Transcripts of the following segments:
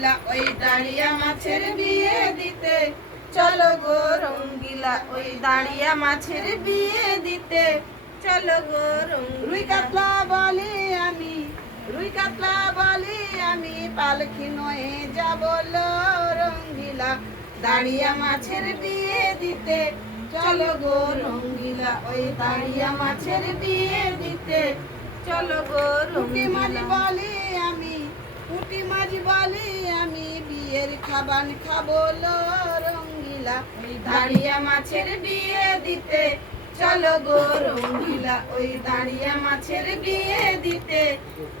রঙ্গিলা ওই দাঁড়িয়া মাছের বিয়ে দিতে চলো গো রঙ্গিলা ওই দাঁড়িয়া মাছের বিয়ে দিতে চলো গো রুই কাতলা বলি আমি রুই কাতলা বলি আমি পালকি নয়ে যাব রঙ্গিলা দাঁড়িয়া মাছের বিয়ে দিতে চলো গো রঙ্গিলা ওই দাঁড়িয়া মাছের বিয়ে দিতে চলো গো পুঁটি মাছ বলি আমি পুঁটি মাছ বলি আমি বিয়ের খাবার খাবো রঙ্গিলা ওই দাঁড়িয়া মাছের বিয়ে দিতে চলো গো রঙ্গিলা ওই দাঁড়িয়া মাছের বিয়ে দিতে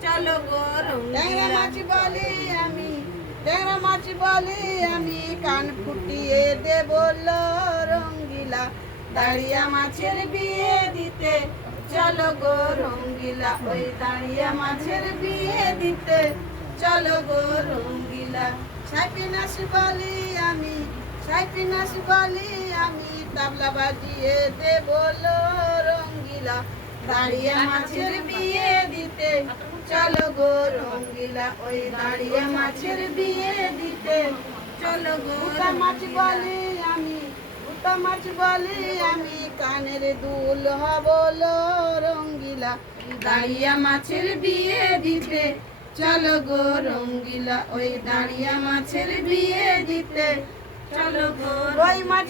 চলো গো রঙ্গিলা মাছ বলি আমি ট্যাংরা মাছ বলি আমি কান ফুটিয়ে দেব রঙ্গিলা দাঁড়িয়া মাছের বিয়ে দিতে চলো গো রঙ্গিলা ওই দাঁড়িয়া মাছের বিয়ে দিতে চলো গো রঙ্গিলা সাইপিনাস বলি আমি সাইপিনাস বলি আমি তাবলা বাজিয়ে দেব রঙ্গিলা দাঁড়িয়া মাছের বিয়ে দিতে চলো গো রঙ্গিলা ওই দাঁড়িয়া মাছের বিয়ে দিতে চলো গো মাছ বলি আমি মাছ বলি আমি কানের দুল হব রঙ্গিলা দাঁড়িয়া মাছের বিয়ে দিতে চলো গো রঙ্গিলা ওই দাঁড়িয়া মাছের বিয়ে দিতে চলো গো রুই মাছ